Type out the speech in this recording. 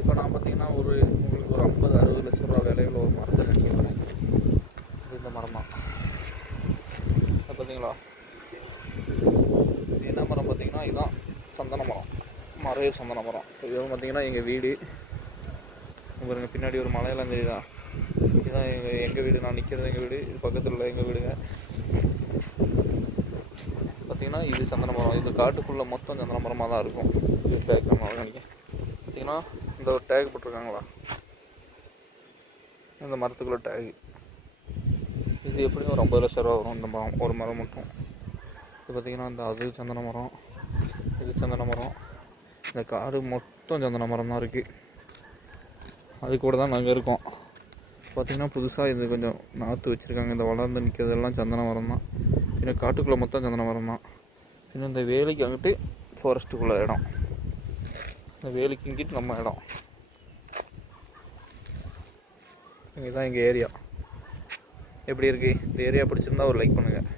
இப்போ நான் பார்த்தீங்கன்னா உங்களுக்கு ஒரு 50-60 லட்ச ரூபா விலையில் ஒரு மரத்தை நினைக்கிறேன். இந்த மரம் தான் பார்த்தீங்களா. இது என்ன மரம் பார்த்தீங்கன்னா, இதுதான் சந்தன மரம், மறைய சந்தன மரம். இது வந்து பார்த்தீங்கன்னா எங்கள் வீடு. பாருங்க பின்னாடி ஒரு மலையெல்லாம் தெரியுதா, இதுதான் எங்கள் வீடு. நான் நிற்கிறது எங்கள் வீடு, இது பக்கத்தில் உள்ள எங்கள் வீடுங்க. பார்த்திங்கன்னா இது சந்தன மரம். இது காட்டுக்குள்ளே மொத்தம் சந்தன மரமாக தான் இருக்கும். இது டேக் நம்ம நினைக்கிறேன். பார்த்திங்கன்னா இந்த ஒரு டேக் போட்டிருக்காங்களா, இந்த மரத்துக்குள்ள டேக். இது எப்படியும் ஒரு 50 லட்ச ரூபா வரும் இந்த மரம், ஒரு மரம் மட்டும். இது பார்த்திங்கன்னா இந்த அது சந்தன மரம், இது சந்தன மரம். இந்த காடு மொத்தம் சந்தன மரம் தான் இருக்குது. அது கூட தான் நாங்கள் இருக்கோம். பார்த்திங்கன்னா புதுசாக இது கொஞ்சம் நாற்று வச்சுருக்காங்க. இந்த வளர்ந்து நிற்கிறதெல்லாம் சந்தன மரம் தான். இன்னும் காட்டுக்குள்ளே மொத்தம் சந்தன மரம் தான். இன்னும் இந்த வேலிக்கு அங்கிட்டு ஃபாரஸ்ட்டுக்குள்ளே இடம், இந்த வேலிக்கு இங்கிட்டு நம்ம இடம். இங்கே தான் எங்கள் ஏரியா. எப்படி இருக்குது இந்த ஏரியா? பிடிச்சிருந்தா ஒரு லைக் பண்ணுங்கள்.